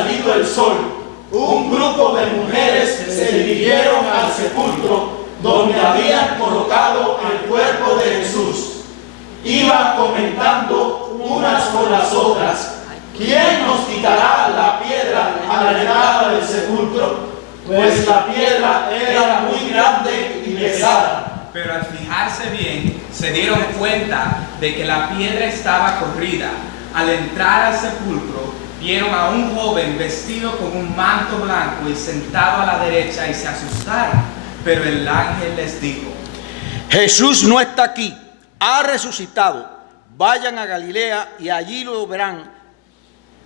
salido el sol, un grupo de mujeres se dirigieron al sepulcro donde habían colocado el cuerpo de Jesús. Iban comentando unas con las otras: ¿quién nos quitará la piedra a la entrada del sepulcro? Pues la piedra era muy grande y pesada. Pero al fijarse bien, se dieron cuenta de que la piedra estaba corrida. Al entrar al sepulcro, vieron a un joven vestido con un manto blanco y sentado a la derecha, y se asustaron. Pero el ángel les dijo: Jesús no está aquí, ha resucitado. Vayan a Galilea y allí lo verán.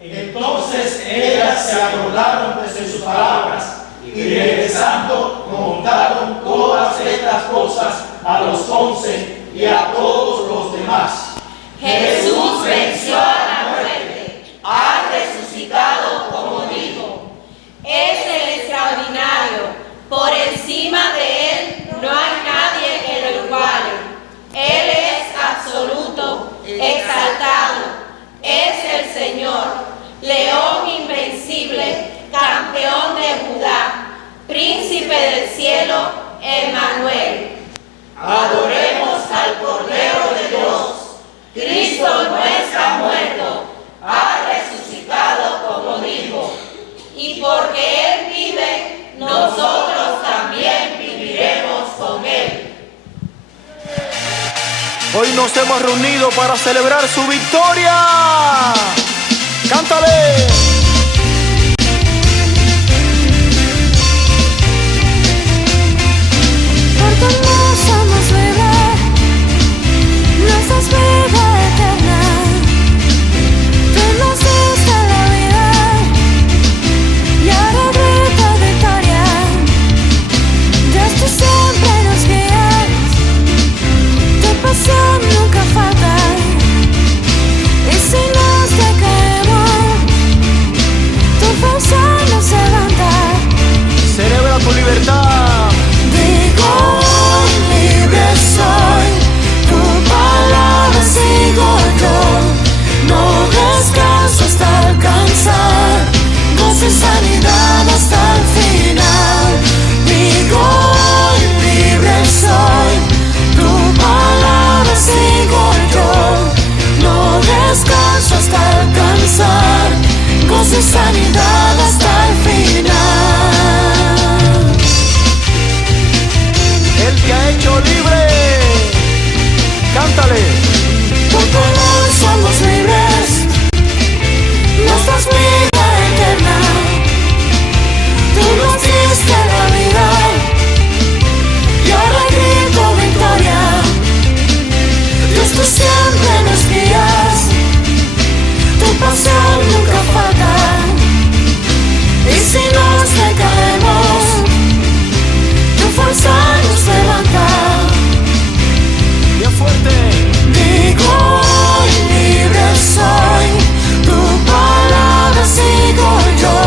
Entonces ellas se acordaron de sus palabras y regresando contaron todas estas cosas a los 11 y a todos los demás. Jesús venció a la muerte, ha resucitado como dijo. Es el extraordinario, por encima de él no hay nadie que lo iguale. Él es absoluto, exaltado, es el Señor, León invencible, campeón de Judá, príncipe del cielo, Emmanuel. Adoremos al Cordero de Dios. Cristo no está muerto, ha resucitado como dijo. Y porque Él vive, nosotros también viviremos con Él. Hoy nos hemos reunido para celebrar su victoria. ¡Cántale! Nunca falta, y si nos decaemos, tu fuerza nos levanta. Celebra tu libertad. Digo, libre soy, tu palabra sigo yo, no descanso hasta alcanzar gozo y sanidad hasta el final. Digo, libre soy, tu palabra sigo yo, no descanso hasta alcanzar gozo y sanidad hasta el final. El que ha hecho libre, cántale. Porque hoy somos libres, nos das vida eterna, tú nos diste la vida y ahora grito victoria. Dios, tú siempre nos guías, tu pasión nunca falta, y si nos decaemos, tu fuerza nos levanta. Bien fuerte. Digo, libre soy, tu palabra sigo yo,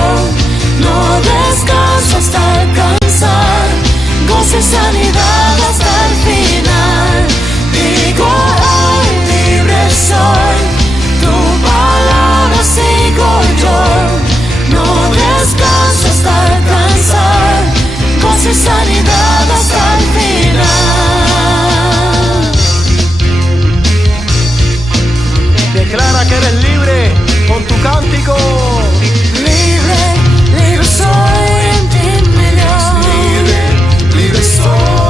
no descanso hasta alcanzar gozo y sanidad hasta el final. Digo, libre soy, tu palabra sigo yo, no descanso hasta alcanzar gozo y sanidad hasta el final. Declara que eres libre con tu cántico. Libre, libre soy en ti, mi Dios. Libre, libre soy.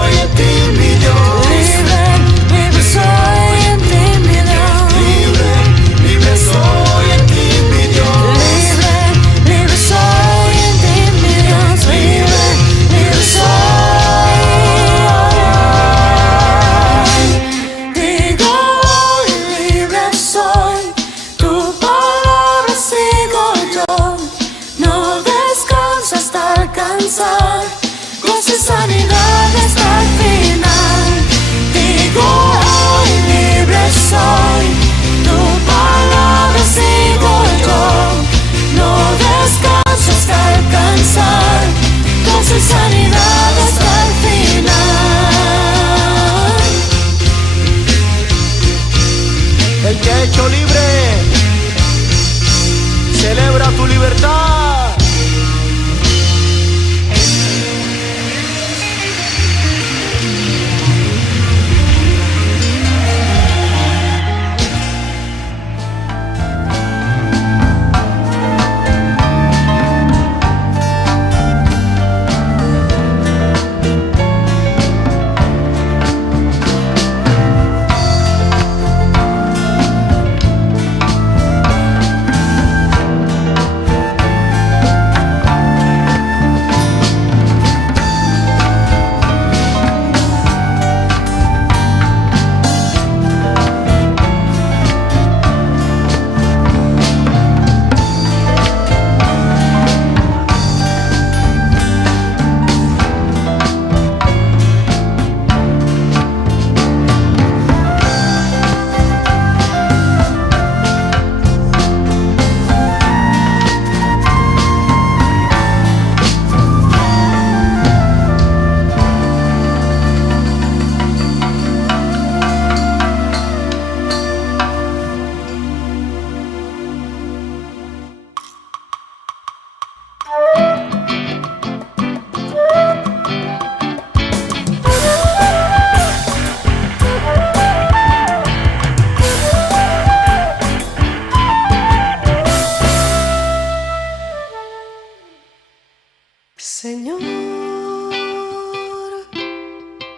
Señor,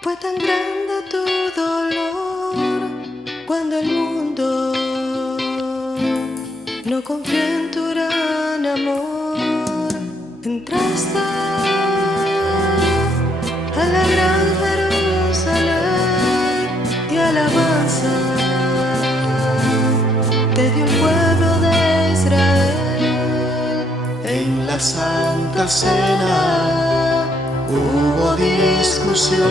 fue tan grande tu dolor cuando el mundo no confió en tu gran amor. Entraste a la gran Jerusalén y alabanza te dio el pueblo de Israel. En la Santa Cena hubo discusión,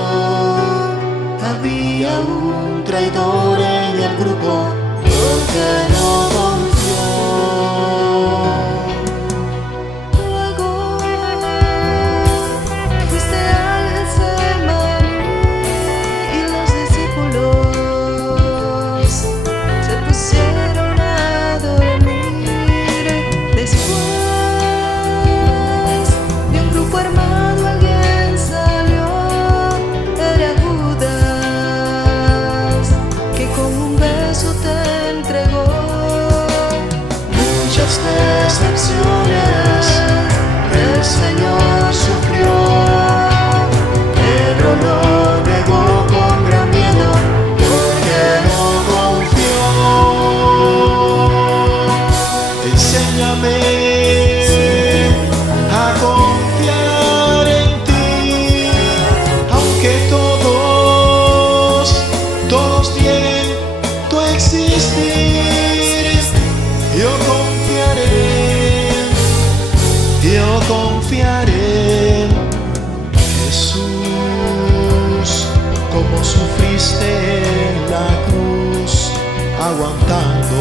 había un traidor en el grupo porque no confió. Luego fuiste al Getsemaní y los discípulos se pusieron a dormir. Después de un grupo armado alguien salió, era Judas, que con un beso te entregó. Muchas decepciones el Señor sufrió, pero lo negó con gran miedo porque no confió. Enséñame a confiar en ti, aunque todos nieguen tu existir. Yo confiaré, Jesús, como sufriste en la cruz, aguantando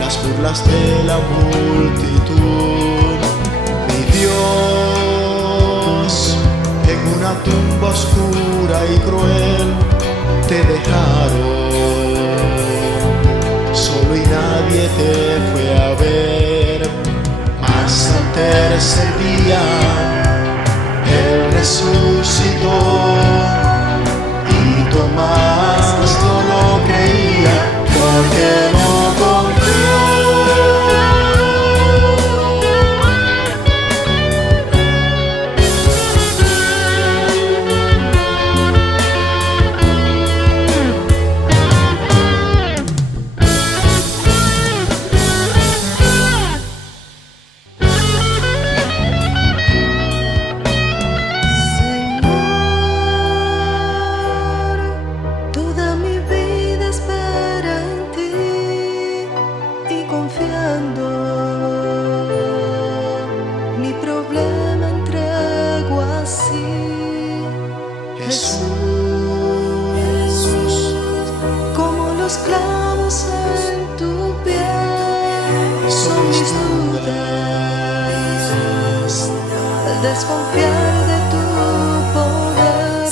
las burlas de la multitud. Mi Dios, en una tumba oscura y cruel te dejaron solo y nadie te fue a ver. Mas al tercer día Él resucitó y Tomás no lo creía porque no confió. Toda mi vida espera en ti y confiando mi problema entrego así. Jesús, como los clavos en tu piel son mis dudas al desconfiar de tu poder.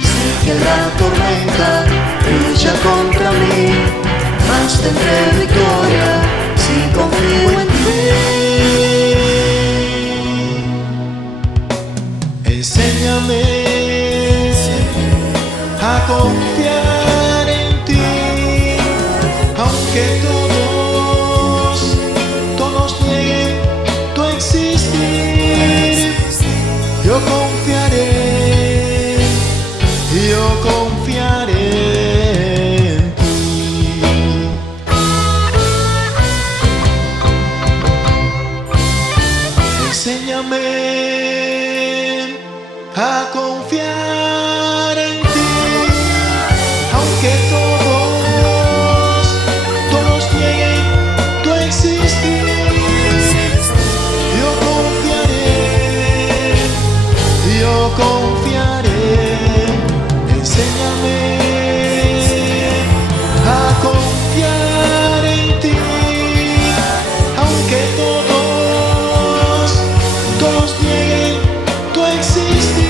Sé que la tormenta lucha contra mí, mas tendré victoria si confío en ti. Enséñame a confiar en ti, aunque todos nieguen tu existir. Yo confiaré en ti. Enséñame a confiar en ti, aunque todos nieguen tu existir. Yo confiaré. Enséñame a confiar en ti, aunque todos nieguen tu existir.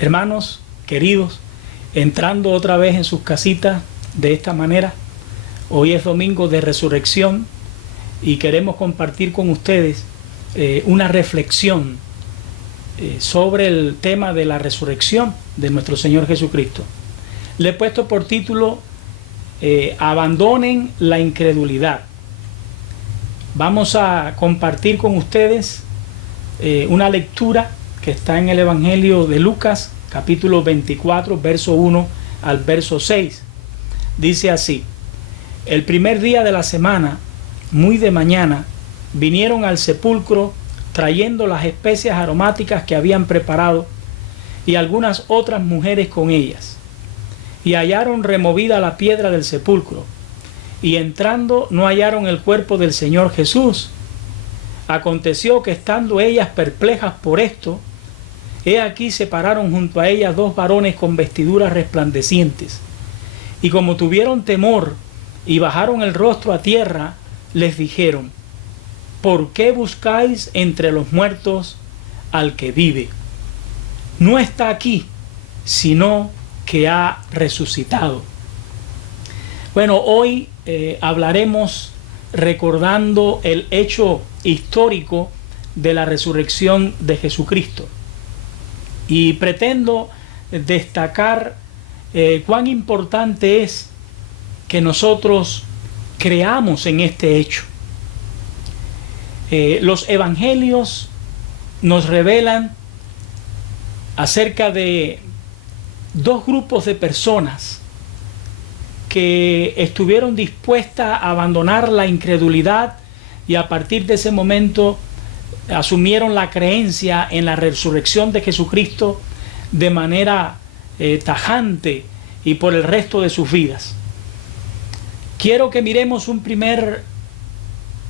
Hermanos queridos, entrando otra vez en sus casitas de esta manera, hoy es domingo de resurrección y queremos compartir con ustedes una reflexión sobre el tema de la resurrección de nuestro Señor Jesucristo. Le he puesto por título abandonen la incredulidad. Vamos a compartir con ustedes una lectura que está en el Evangelio de Lucas, capítulo 24, verso 1 al verso 6. Dice así: el primer día de la semana, muy de mañana, vinieron al sepulcro trayendo las especias aromáticas que habían preparado y algunas otras mujeres con ellas. Y hallaron removida la piedra del sepulcro, y entrando no hallaron el cuerpo del Señor Jesús. Aconteció que estando ellas perplejas por esto, he aquí se pararon junto a ellas dos varones con vestiduras resplandecientes, y como tuvieron temor y bajaron el rostro a tierra, les dijeron: ¿por qué buscáis entre los muertos al que vive? No está aquí, sino que ha resucitado. Bueno, hoy hablaremos recordando el hecho histórico de la resurrección de Jesucristo. Y pretendo destacar cuán importante es que nosotros creamos en este hecho. Los evangelios nos revelan acerca de dos grupos de personas que estuvieron dispuestas a abandonar la incredulidad y a partir de ese momento asumieron la creencia en la resurrección de Jesucristo de manera tajante y por el resto de sus vidas. Quiero que miremos un primer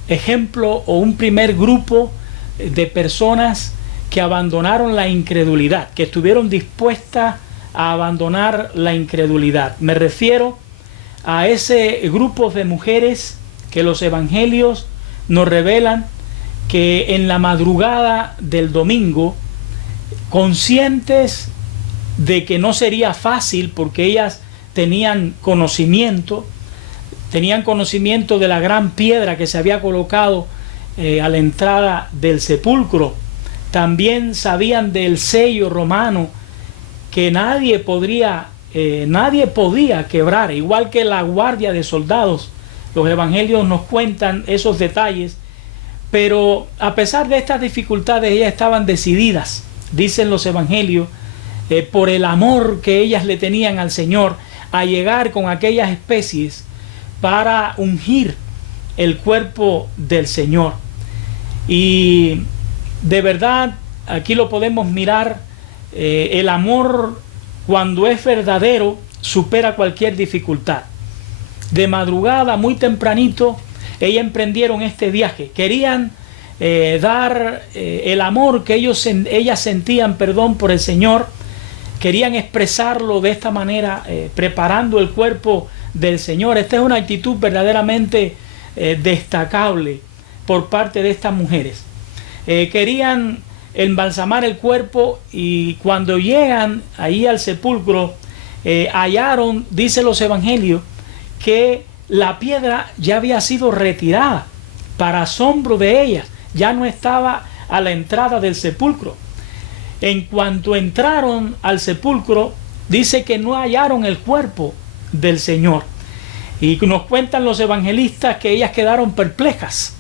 ejemplo o un primer grupo de personas que abandonaron la incredulidad, que estuvieron dispuestas a abandonar la incredulidad. Me refiero a ese grupo de mujeres que los evangelios nos revelan que en la madrugada del domingo, conscientes de que no sería fácil porque ellas tenían conocimiento de la gran piedra que se había colocado a la entrada del sepulcro. También sabían del sello romano que nadie podía quebrar, igual que la guardia de soldados. Los evangelios nos cuentan esos detalles, pero a pesar de estas dificultades, ellas estaban decididas, dicen los evangelios, por el amor que ellas le tenían al Señor, a llegar con aquellas especies para ungir el cuerpo del Señor. Y de verdad, aquí lo podemos mirar, el amor, cuando es verdadero, supera cualquier dificultad. De madrugada, muy tempranito, ellas emprendieron este viaje. Querían dar el amor que ellas sentían, por el Señor. Querían expresarlo de esta manera, preparando el cuerpo del Señor. Esta es una actitud verdaderamente destacable por parte de estas mujeres. Querían embalsamar el cuerpo, y cuando llegan ahí al sepulcro, hallaron, dice los evangelios, que la piedra ya había sido retirada. Para asombro de ellas, ya no estaba a la entrada del sepulcro. En cuanto entraron al sepulcro, dice que no hallaron el cuerpo del Señor. Y nos cuentan los evangelistas que ellas quedaron perplejas,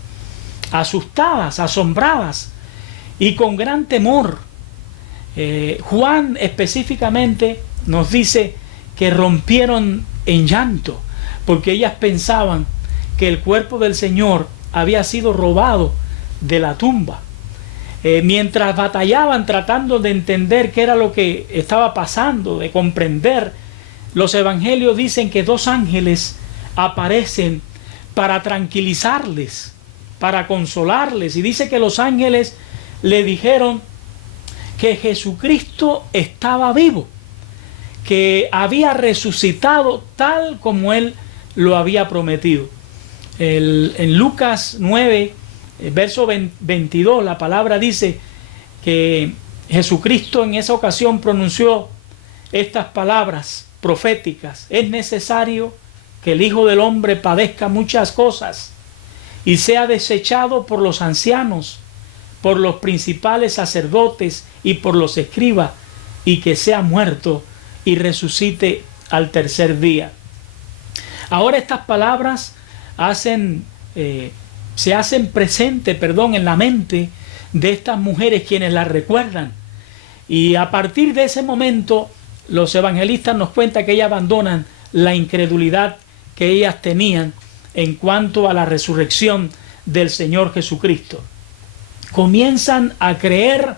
asustadas, asombradas y con gran temor. Juan específicamente nos dice que rompieron en llanto, porque ellas pensaban que el cuerpo del Señor había sido robado de la tumba. Mientras batallaban tratando de entender qué era lo que estaba pasando, de comprender, los evangelios dicen que dos ángeles aparecen para tranquilizarles, para consolarles, y dice que los ángeles le dijeron que Jesucristo estaba vivo, que había resucitado tal como Él lo había prometido. En Lucas 9, verso 22, la palabra dice que Jesucristo en esa ocasión pronunció estas palabras proféticas: es necesario que el Hijo del Hombre padezca muchas cosas y sea desechado por los ancianos, por los principales sacerdotes y por los escribas, y que sea muerto y resucite al tercer día. Ahora estas palabras se hacen presente, en la mente de estas mujeres, quienes las recuerdan. Y a partir de ese momento, los evangelistas nos cuentan que ellas abandonan la incredulidad que ellas tenían en cuanto a la resurrección del Señor Jesucristo. Comienzan a creer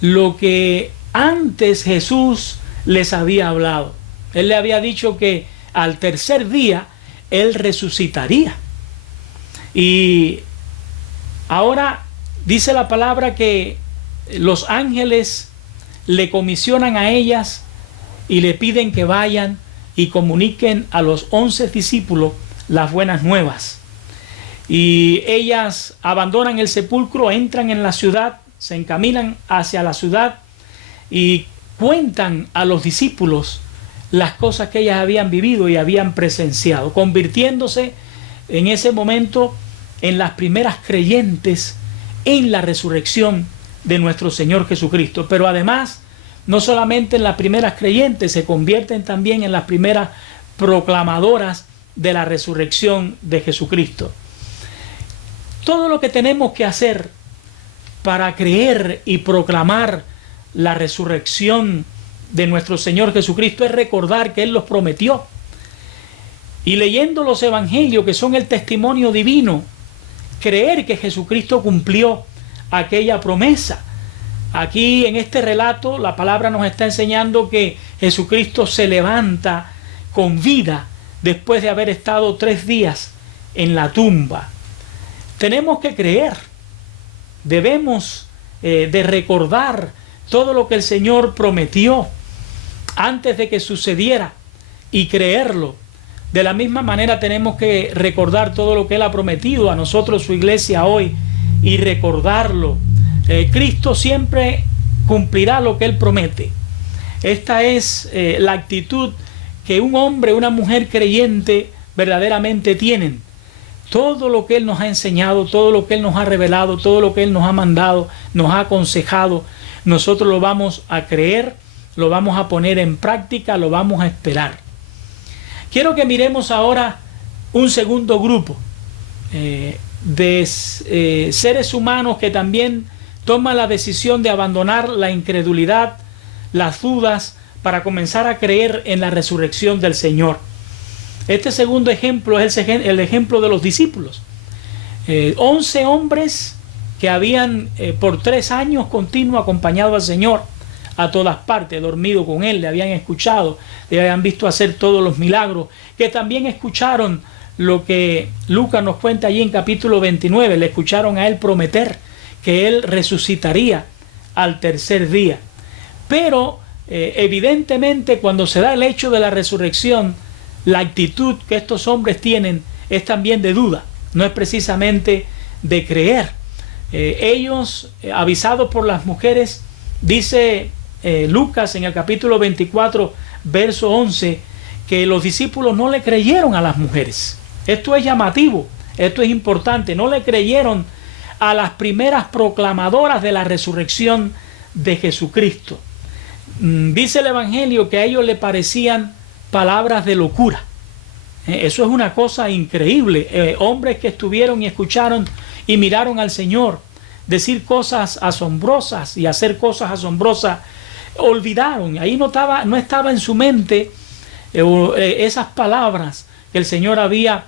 lo que antes Jesús les había hablado. Él le había dicho que al tercer día Él resucitaría. Y ahora dice la palabra que los ángeles le comisionan a ellas y le piden que vayan y comuniquen a los 11 discípulos las buenas nuevas. Y ellas abandonan el sepulcro, entran en la ciudad, se encaminan hacia la ciudad y cuentan a los discípulos las cosas que ellas habían vivido y habían presenciado, convirtiéndose en ese momento en las primeras creyentes en la resurrección de nuestro Señor Jesucristo. Pero además, no solamente en las primeras creyentes, se convierten también en las primeras proclamadoras de la resurrección de Jesucristo. Todo lo que tenemos que hacer para creer y proclamar la resurrección de nuestro Señor Jesucristo es recordar que Él los prometió. Y leyendo los evangelios, que son el testimonio divino, creer que Jesucristo cumplió aquella promesa. Aquí en este relato la palabra nos está enseñando que Jesucristo se levanta con vida después de haber estado 3 días en la tumba. Tenemos que creer, debemos de recordar todo lo que el Señor prometió antes de que sucediera y creerlo. De la misma manera tenemos que recordar todo lo que Él ha prometido a nosotros, su iglesia, hoy, y recordarlo. Cristo siempre cumplirá lo que Él promete. Esta es la actitud que un hombre, una mujer creyente verdaderamente tienen. Todo lo que Él nos ha enseñado, todo lo que Él nos ha revelado, todo lo que Él nos ha mandado, nos ha aconsejado, nosotros lo vamos a creer, lo vamos a poner en práctica, lo vamos a esperar. Quiero que miremos ahora un segundo grupo de seres humanos que también toman la decisión de abandonar la incredulidad, las dudas, para comenzar a creer en la resurrección del Señor. Este segundo ejemplo es el ejemplo de los discípulos. 11 hombres que habían por 3 años continuos acompañado al Señor a todas partes, dormido con Él, le habían escuchado, le habían visto hacer todos los milagros, que también escucharon lo que Lucas nos cuenta allí en capítulo 29, le escucharon a Él prometer que Él resucitaría al tercer día. Pero evidentemente cuando se da el hecho de la resurrección, la actitud que estos hombres tienen es también de duda, no es precisamente de creer. Ellos, avisados por las mujeres, dice Lucas en el capítulo 24, verso 11, que los discípulos no le creyeron a las mujeres. Esto es llamativo, esto es importante, no le creyeron a las primeras proclamadoras de la resurrección de Jesucristo. Dice el Evangelio que a ellos le parecían palabras de locura. Eso es una cosa increíble. Hombres que estuvieron y escucharon y miraron al Señor decir cosas asombrosas y hacer cosas asombrosas, olvidaron, ahí no estaba en su mente esas palabras que el Señor había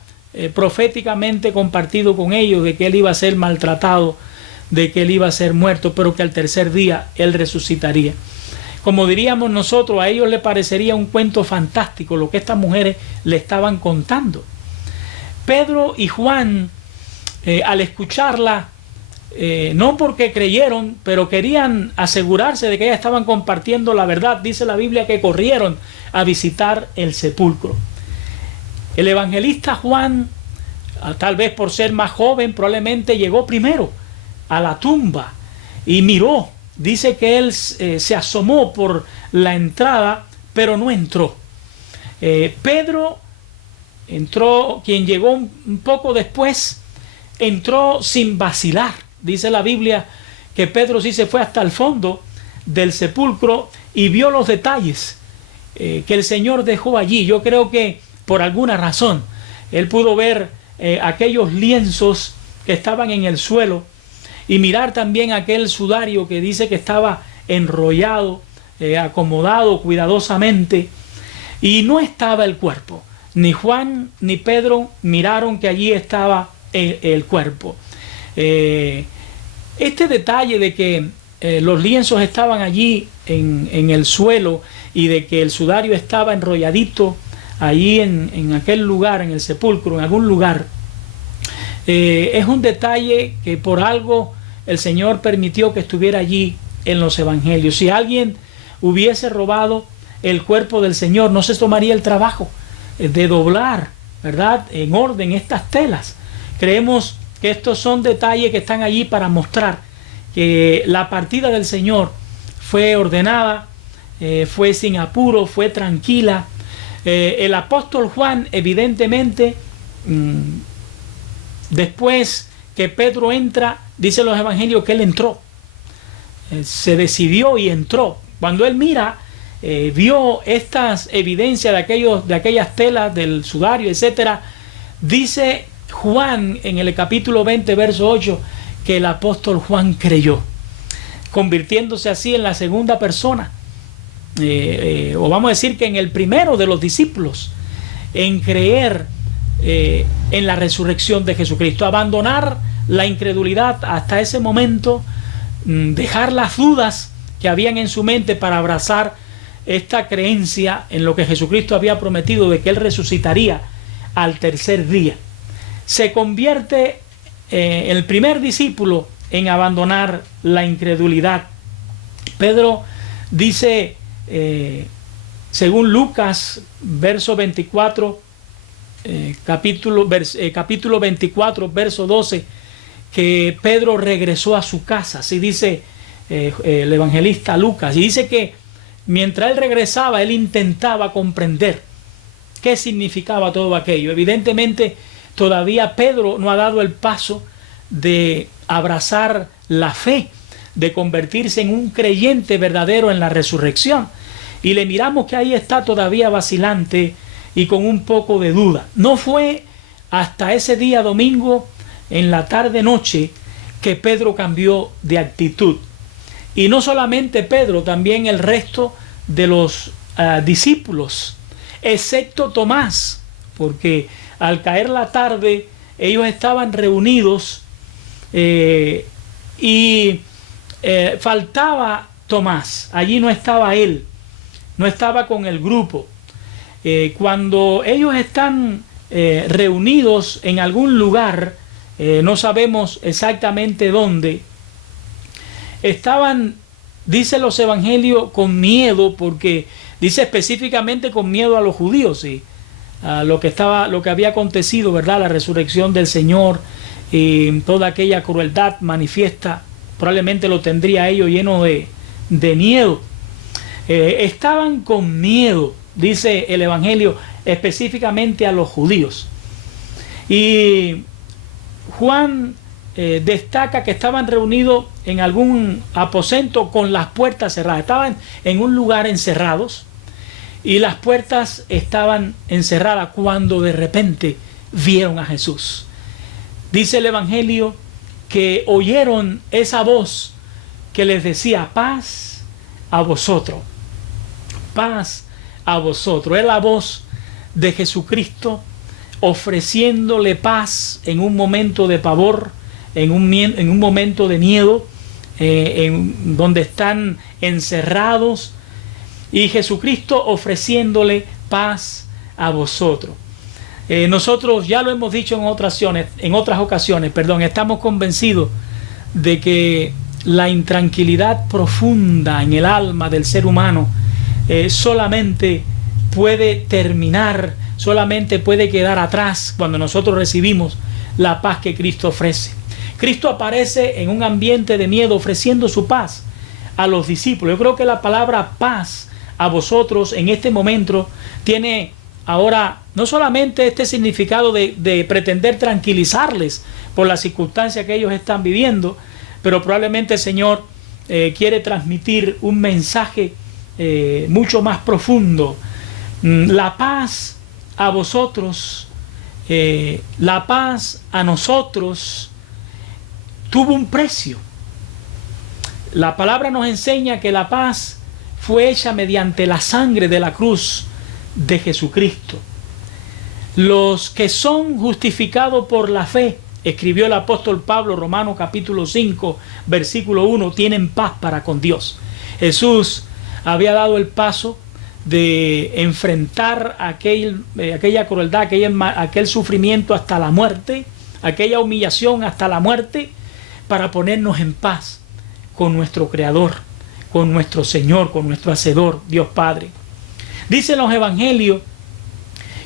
proféticamente compartido con ellos, de que Él iba a ser maltratado, de que Él iba a ser muerto, pero que al tercer día Él resucitaría. Como diríamos nosotros, a ellos les parecería un cuento fantástico lo que estas mujeres le estaban contando. Pedro y Juan, al escucharla, no porque creyeron, pero querían asegurarse de que ellas estaban compartiendo la verdad. Dice la Biblia que corrieron a visitar el sepulcro. El evangelista Juan, tal vez por ser más joven, probablemente llegó primero a la tumba y miró dice que él se asomó por la entrada, pero no entró. Pedro entró, quien llegó un poco después, entró sin vacilar. Dice la Biblia que Pedro sí se fue hasta el fondo del sepulcro y vio los detalles que el Señor dejó allí. Yo creo que por alguna razón él pudo ver aquellos lienzos que estaban en el suelo y mirar también aquel sudario que dice que estaba enrollado, acomodado cuidadosamente, y no estaba el cuerpo. Ni Juan ni Pedro miraron que allí estaba el cuerpo. Este detalle de que los lienzos estaban allí en el suelo y de que el sudario estaba enrolladito allí en aquel lugar, en el sepulcro, en algún lugar, es un detalle que por algo el Señor permitió que estuviera allí en los evangelios. Si alguien hubiese robado el cuerpo del Señor, no se tomaría el trabajo de doblar, ¿verdad?, en orden estas telas. Creemos que estos son detalles que están allí para mostrar que la partida del Señor fue ordenada, fue sin apuro, fue tranquila. El apóstol Juan, evidentemente, después que Pedro entra, dice los evangelios que él entró, se decidió y entró. Cuando él mira, vio estas evidencias de aquellas telas, del sudario, etcétera, dice Juan en el capítulo 20, verso 8, que el apóstol Juan creyó, convirtiéndose así en la segunda persona, o vamos a decir que en el primero de los discípulos en creer en la resurrección de Jesucristo, abandonar la incredulidad hasta ese momento, dejar las dudas que habían en su mente para abrazar esta creencia en lo que Jesucristo había prometido de que Él resucitaría al tercer día. Se convierte el primer discípulo en abandonar la incredulidad. Pedro dice, según Lucas, verso 24, capítulo 24, verso 12, que Pedro regresó a su casa. Así dice el evangelista Lucas, y dice que mientras él regresaba, él intentaba comprender qué significaba todo aquello. Evidentemente, todavía Pedro no ha dado el paso de abrazar la fe, de convertirse en un creyente verdadero en la resurrección. Y le miramos que ahí está todavía vacilante y con un poco de duda. No fue hasta ese día domingo, en la tarde-noche, que Pedro cambió de actitud. Y no solamente Pedro, también el resto de los discípulos, excepto Tomás, porque al caer la tarde ellos estaban reunidos y faltaba Tomás. Allí no estaba él, no estaba con el grupo. Cuando ellos están reunidos en algún lugar, no sabemos exactamente dónde, estaban, dice los evangelios, con miedo, porque dice específicamente con miedo a los judíos, y a lo que había acontecido, ¿verdad? La resurrección del Señor y toda aquella crueldad manifiesta, probablemente lo tendría ellos lleno de miedo. Estaban con miedo, dice el evangelio, específicamente a los judíos. Y Juan destaca que estaban reunidos en algún aposento con las puertas cerradas. Estaban en un lugar encerrados y las puertas estaban encerradas cuando de repente vieron a Jesús. Dice el evangelio que oyeron esa voz que les decía: paz a vosotros, paz a vosotros. Es la voz de Jesucristo ofreciéndole paz en un momento de pavor, en un momento de miedo, donde están encerrados, y Jesucristo ofreciéndole paz a vosotros. Nosotros ya lo hemos dicho en otras ocasiones, estamos convencidos de que la intranquilidad profunda en el alma del ser humano solamente puede terminar, solamente puede quedar atrás cuando nosotros recibimos la paz que Cristo ofrece. Cristo aparece en un ambiente de miedo ofreciendo su paz a los discípulos. Yo creo que la palabra paz a vosotros en este momento tiene ahora no solamente este significado de pretender tranquilizarles por la circunstancia que ellos están viviendo, pero probablemente el Señor quiere transmitir un mensaje mucho más profundo. La paz a vosotros, la paz a nosotros tuvo un precio. La palabra nos enseña que la paz fue hecha mediante la sangre de la cruz de Jesucristo. Los que son justificados por la fe, escribió el apóstol Pablo, Romanos capítulo 5, versículo 1, tienen paz para con Dios. Jesús había dado el paso de enfrentar aquella crueldad, aquel sufrimiento hasta la muerte, aquella humillación hasta la muerte, para ponernos en paz con nuestro Creador, con nuestro Señor, con nuestro Hacedor, Dios Padre. Dicen los evangelios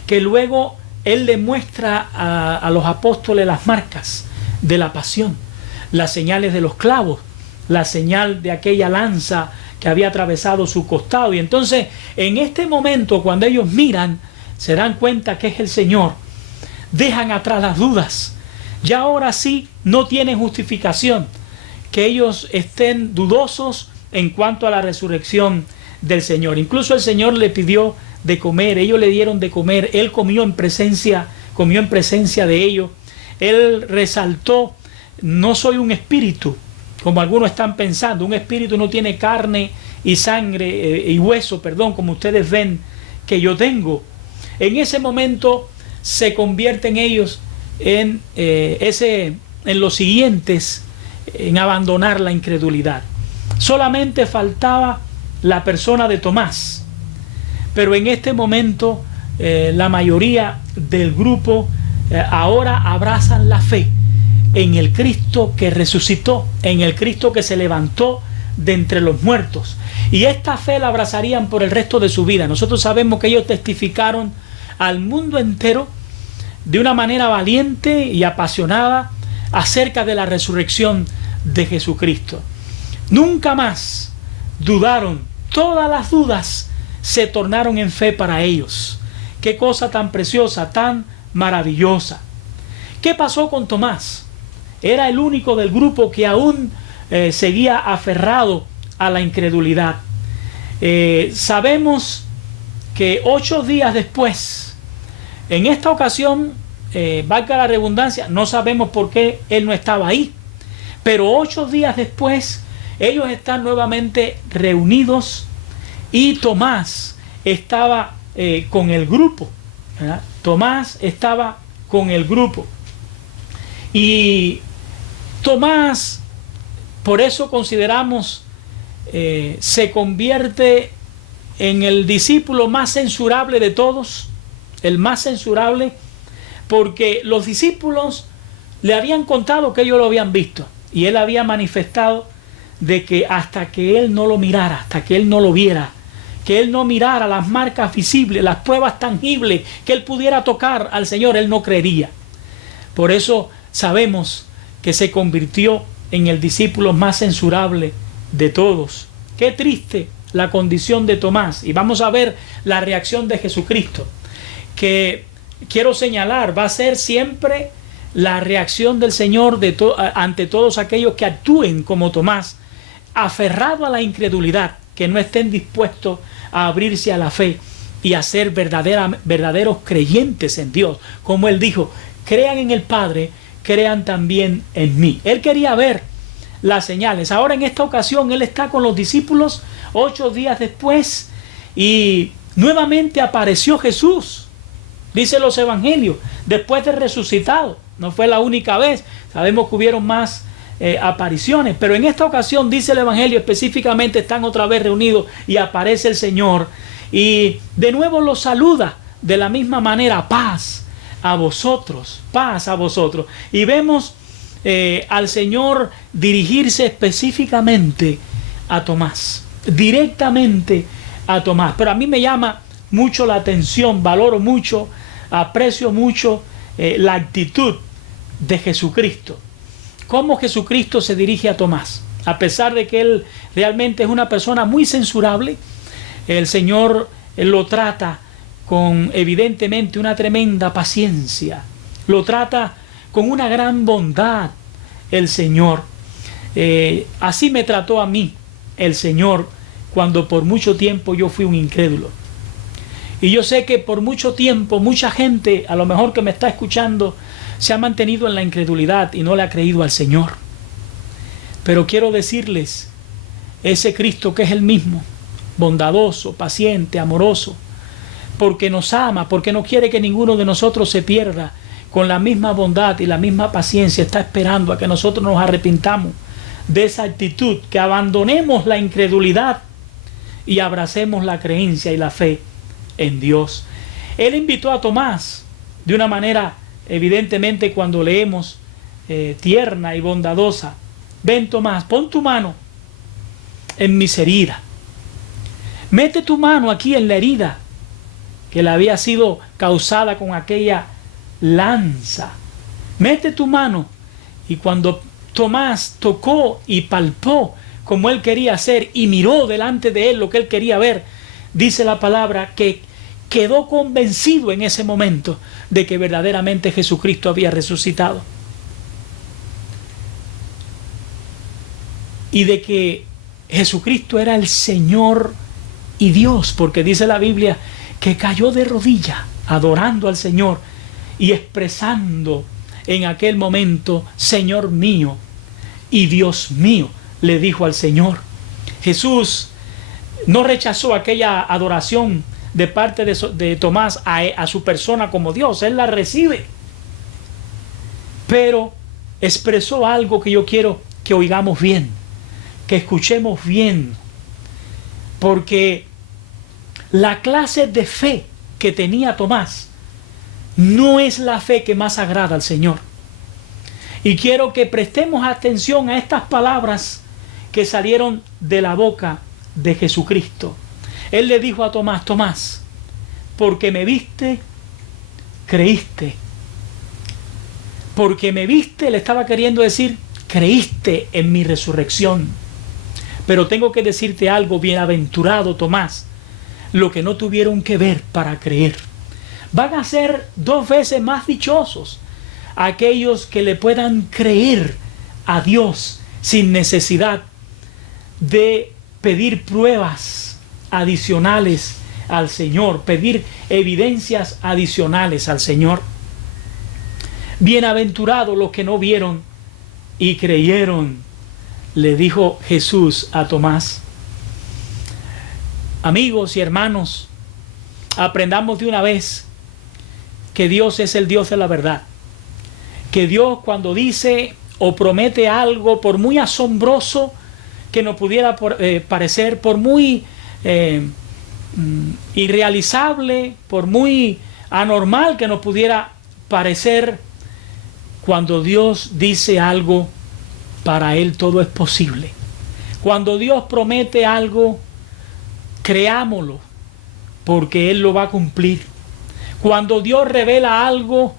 que luego Él le muestra a los apóstoles las marcas de la pasión, las señales de los clavos, la señal de aquella lanza que había atravesado su costado. Y entonces, en este momento, cuando ellos miran, se dan cuenta que es el Señor. Dejan atrás las dudas. Ya ahora sí no tienen justificación que ellos estén dudosos en cuanto a la resurrección del Señor. Incluso el Señor le pidió de comer, ellos le dieron de comer, Él comió en presencia de ellos. Él resaltó: no soy un espíritu, como algunos están pensando. Un espíritu no tiene carne y sangre y hueso, como ustedes ven que yo tengo. En ese momento se convierten ellos en los siguientes en abandonar la incredulidad. Solamente faltaba la persona de Tomás, pero en este momento la mayoría del grupo ahora abrazan la fe en el Cristo que resucitó, en el Cristo que se levantó de entre los muertos, y esta fe la abrazarían por el resto de su vida. Nosotros sabemos que ellos testificaron al mundo entero de una manera valiente y apasionada acerca de la resurrección de Jesucristo. Nunca más dudaron. Todas las dudas se tornaron en fe para ellos. Qué cosa tan preciosa, tan maravillosa. ¿Qué pasó con Tomás? Era el único del grupo que aún seguía aferrado a la incredulidad. Sabemos que 8 días después, en esta ocasión, valga la redundancia, no sabemos por qué él no estaba ahí, pero 8 días después ellos están nuevamente reunidos y Tomás estaba con el grupo, ¿verdad? Tomás estaba con el grupo. Y Tomás, por eso consideramos, se convierte en el discípulo más censurable de todos, el más censurable, porque los discípulos le habían contado que ellos lo habían visto, y él había manifestado de que hasta que él no lo mirara, hasta que él no lo viera, que él no mirara las marcas visibles, las pruebas tangibles, que él pudiera tocar al Señor, él no creería. Por eso sabemos que se convirtió en el discípulo más censurable de todos. Qué triste la condición de Tomás. Y vamos a ver la reacción de Jesucristo, que quiero señalar, va a ser siempre la reacción del Señor ante todos aquellos que actúen como Tomás, aferrado a la incredulidad, que no estén dispuestos a abrirse a la fe y a ser verdaderos creyentes en Dios. Como él dijo: crean en el Padre, crean también en mí. Él quería ver las señales. Ahora, en esta ocasión, él está con los discípulos 8 días después, y nuevamente apareció Jesús. Dicen los evangelios, después de resucitado. No fue la única vez, sabemos que hubieron más apariciones, pero en esta ocasión, dice el evangelio, específicamente están otra vez reunidos y aparece el Señor y de nuevo los saluda de la misma manera: paz a vosotros, paz a vosotros. Y vemos al Señor dirigirse específicamente a Tomás, directamente a Tomás. Pero a mí me llama mucho la atención, valoro mucho, aprecio mucho la actitud de Jesucristo. ¿Cómo Jesucristo se dirige a Tomás? A pesar de que él realmente es una persona muy censurable, el Señor lo trata con evidentemente una tremenda paciencia. Lo trata con una gran bondad el Señor. Así me trató a mí el Señor cuando por mucho tiempo yo fui un incrédulo. Y yo sé que por mucho tiempo mucha gente, a lo mejor que me está escuchando, se ha mantenido en la incredulidad y no le ha creído al Señor. Pero quiero decirles, ese Cristo que es el mismo, bondadoso, paciente, amoroso, porque nos ama, porque no quiere que ninguno de nosotros se pierda, con la misma bondad y la misma paciencia está esperando a que nosotros nos arrepintamos de esa actitud, que abandonemos la incredulidad y abracemos la creencia y la fe en Dios. Él invitó a Tomás de una manera, evidentemente cuando leemos, tierna y bondadosa. Ven, Tomás, pon tu mano en mis heridas. Mete tu mano aquí en la herida que le había sido causada con aquella lanza. Mete tu mano. Y cuando Tomás tocó y palpó como él quería hacer y miró delante de él lo que él quería ver, dice la palabra que quedó convencido en ese momento de que verdaderamente Jesucristo había resucitado y de que Jesucristo era el Señor y Dios, porque dice la Biblia que cayó de rodillas adorando al Señor y expresando en aquel momento: Señor mío y Dios mío, le dijo al Señor. Jesús no rechazó aquella adoración de parte de Tomás a su persona como Dios. Él la recibe, pero expresó algo que yo quiero que oigamos bien, que escuchemos bien, porque la clase de fe que tenía Tomás no es la fe que más agrada al Señor. Y quiero que prestemos atención a estas palabras que salieron de la boca de Jesucristo. Él le dijo a Tomás: Tomás, porque me viste, creíste. Porque me viste, le estaba queriendo decir, creíste en mi resurrección. Pero tengo que decirte algo: bienaventurado Tomás, lo que no tuvieron que ver para creer. Van a ser 2 veces más dichosos aquellos que le puedan creer a Dios sin necesidad de pedir pruebas adicionales al Señor, pedir evidencias adicionales al Señor. Bienaventurados los que no vieron y creyeron, le dijo Jesús a Tomás. Amigos y hermanos, aprendamos de una vez que Dios es el Dios de la verdad. Que Dios, cuando dice o promete algo, por muy asombroso que nos pudiera parecer, por muy irrealizable, por muy anormal que nos pudiera parecer, cuando Dios dice algo, para Él todo es posible. Cuando Dios promete algo, creámoslo, porque Él lo va a cumplir. Cuando Dios revela algo,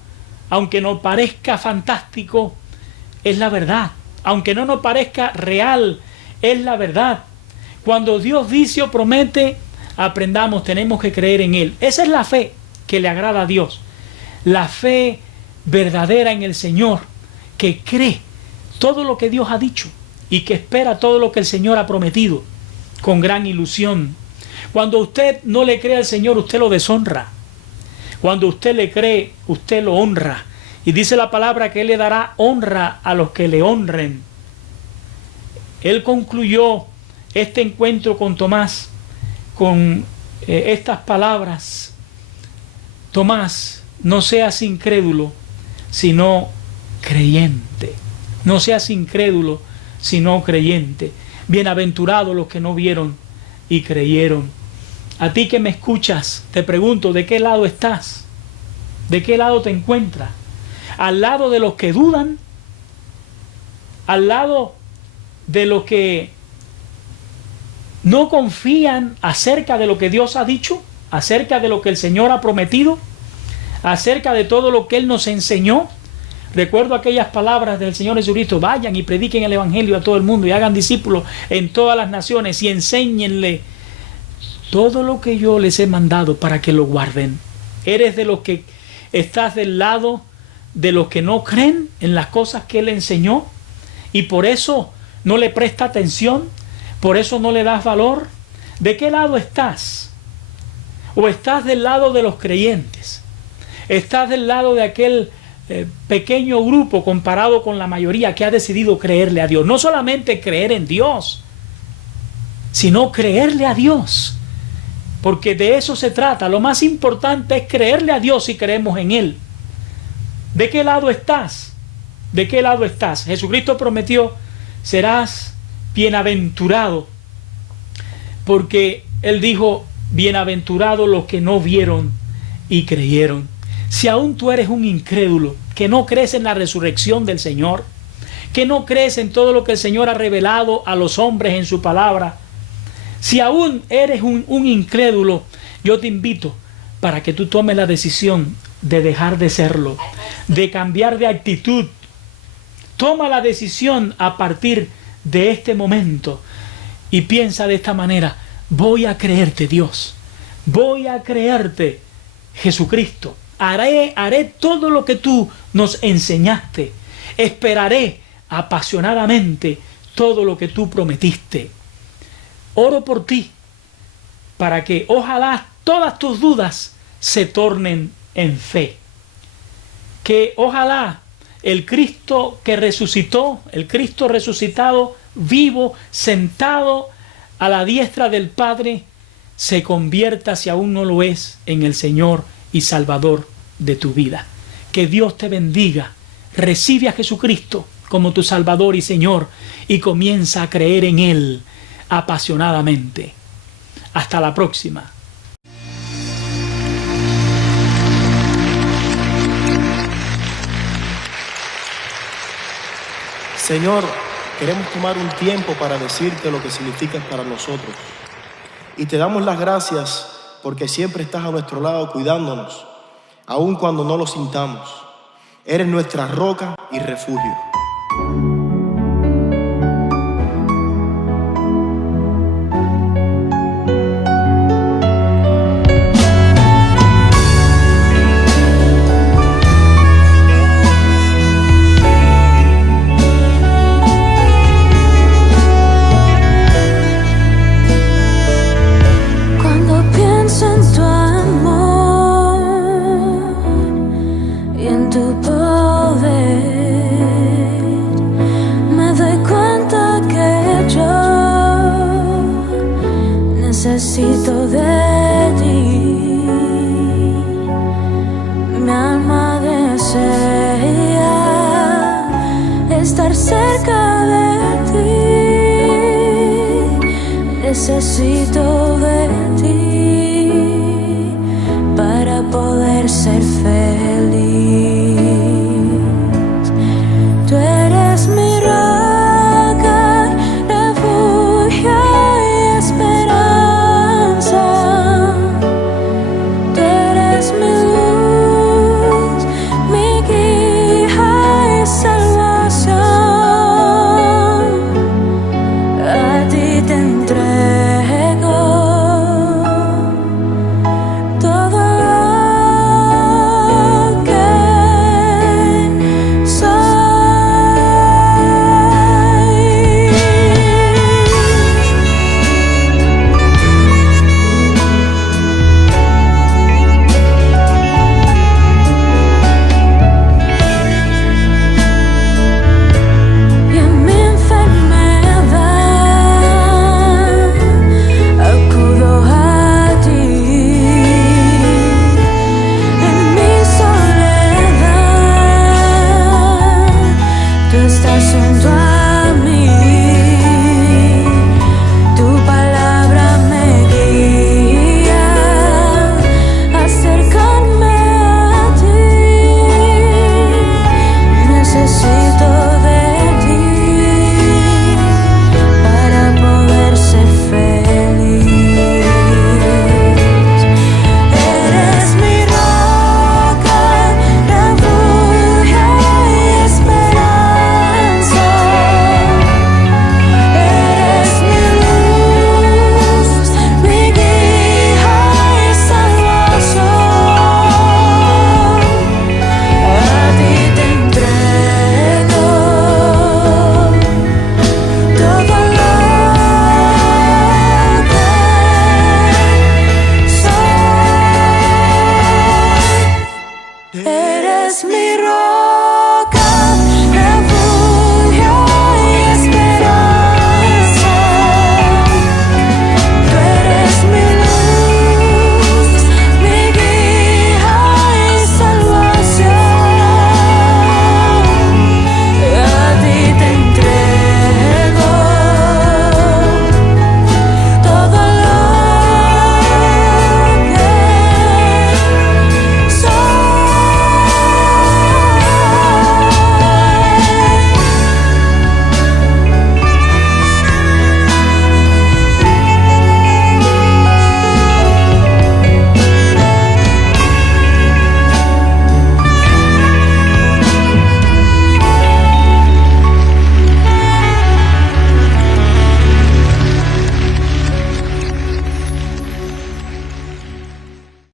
aunque nos parezca fantástico, es la verdad. Aunque no nos parezca real, es la verdad. Cuando Dios dice o promete, aprendamos, tenemos que creer en Él. Esa es la fe que le agrada a Dios. La fe verdadera en el Señor, que cree todo lo que Dios ha dicho y que espera todo lo que el Señor ha prometido con gran ilusión. Cuando usted no le cree al Señor, usted lo deshonra. Cuando usted le cree, usted lo honra. Y dice la palabra que Él le dará honra a los que le honren. Él concluyó este encuentro con Tomás con estas palabras: Tomás, no seas incrédulo, sino creyente. No seas incrédulo, sino creyente. Bienaventurados los que no vieron y creyeron. A ti que me escuchas, te pregunto, ¿de qué lado estás? ¿De qué lado te encuentras? ¿Al lado de los que dudan? ¿Al lado de los que no confían acerca de lo que Dios ha dicho? ¿Acerca de lo que el Señor ha prometido? ¿Acerca de todo lo que Él nos enseñó? Recuerdo aquellas palabras del Señor Jesucristo: vayan y prediquen el Evangelio a todo el mundo y hagan discípulos en todas las naciones y enséñenle todo lo que yo les he mandado para que lo guarden. ¿Eres de los que estás del lado de los que no creen en las cosas que Él enseñó y por eso no le presta atención, por eso no le das valor? ¿De qué lado estás? ¿O estás del lado de los creyentes? ¿Estás del lado de aquel pequeño grupo comparado con la mayoría que ha decidido creerle a Dios? No solamente creer en Dios, sino creerle a Dios, porque de eso se trata. Lo más importante es creerle a Dios si creemos en Él. ¿De qué lado estás? ¿De qué lado estás? Jesucristo prometió: serás bienaventurado, porque Él dijo: bienaventurados los que no vieron y creyeron. Si aún tú eres un incrédulo, que no crees en la resurrección del Señor, que no crees en todo lo que el Señor ha revelado a los hombres en su palabra, si aún eres un incrédulo, yo te invito para que tú tomes la decisión de dejar de serlo, de cambiar de actitud. Toma la decisión a partir de este momento y piensa de esta manera: voy a creerte, Dios, voy a creerte, Jesucristo. Haré todo lo que tú nos enseñaste. Esperaré apasionadamente todo lo que tú prometiste. Oro por ti para que ojalá todas tus dudas se tornen en fe. Que ojalá el Cristo que resucitó, el Cristo resucitado, vivo, sentado a la diestra del Padre, se convierta, si aún no lo es, en el Señor y Salvador de tu vida. Que Dios te bendiga. Recibe a Jesucristo como tu Salvador y Señor y comienza a creer en Él apasionadamente. Hasta la próxima. Señor, queremos tomar un tiempo para decirte lo que significas para nosotros. Y te damos las gracias porque siempre estás a nuestro lado cuidándonos, aun cuando no lo sintamos. Eres nuestra roca y refugio. Necesito de ti, mi alma desea estar cerca de ti. Necesito de ti para poder ser feliz.